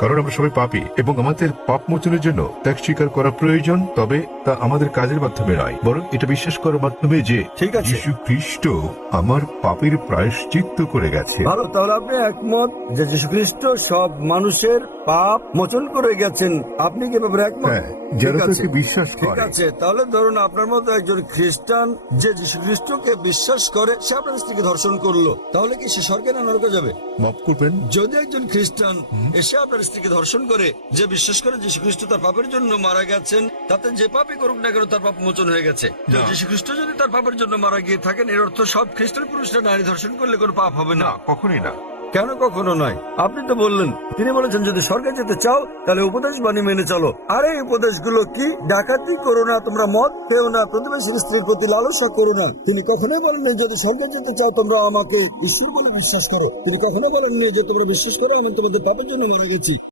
কারণ আমরা সবাই পাপী এবং আমাদের পাপ মোচনের জন্য ত্যাগ স্বীকার করা প্রয়োজন, তবে তা আমাদের কাজের মাধ্যমে নয়, বরং এটা বিশ্বাস করার মাধ্যমে যে ঠিক আছে। যীশু খ্রিস্ট আমার পাপের প্রায়শ্চিত্ত করে গেছে। ভালো, তাহলে আপনি একমত যে যীশু খ্রিস্ট সব মানুষের পাপ মোচন করে গেছেন। আপনি কি ব্যাপারে একমত? হ্যাঁ, যারা ঠিক আছে। তাকে বিশ্বাস ঠিক করে। আছে, তাহলে ধরুন আপনার মতো একজন খ্রিস্টান যে যীশু খ্রিস্টকে বিশ্বাস করে, সে আপনার স্ত্রীকে ধর্ষণ করলো, তাহলে কি সে স্বর্গে না নরকে যাবে? মাফ করবেন। যদি একজন খ্রিস্টান এসে আপনার স্ত্রীকে ধর্ষণ করে, যে বিশ্বাস করে যীশু খ্রিস্ট তার পাপের জন্য মারা গেছেন, তাতে যে পাপই করুক না কেন তার পাপ মোচন হয়ে গেছে। তো না। যীশু খ্রিস্ট যদি তার পাপের জন্য মারা গিয়ে থাকেন, এর অর্থ সব খ্রিস্টান পুরুষরা নারী ধর্ষণ করলে কোনো পাপ হবে না। না, কখনোই না। কেন কখনো নয়? আপনি তো বললেন, তিনি বলেছেন যদি স্বর্গে যেতে চাও তাহলে উপদেশ বাণী মেনে চলো। আর এই উপদেশগুলো কি? ডাকাতি করো না, তোমরা মদ খেও না, প্রতিবেশীর স্ত্রীর প্রতি লালসা করো না। তিনি কখনোই বলেননি যদি স্বর্গে যেতে চাও তোমরা আমাকে ঈশ্বর বলে বিশ্বাস করো। তিনি কখনো বলেননি যে তোমরা বিশ্বাস করো আমি তোমাদের পাপের জন্য মারা গেছি।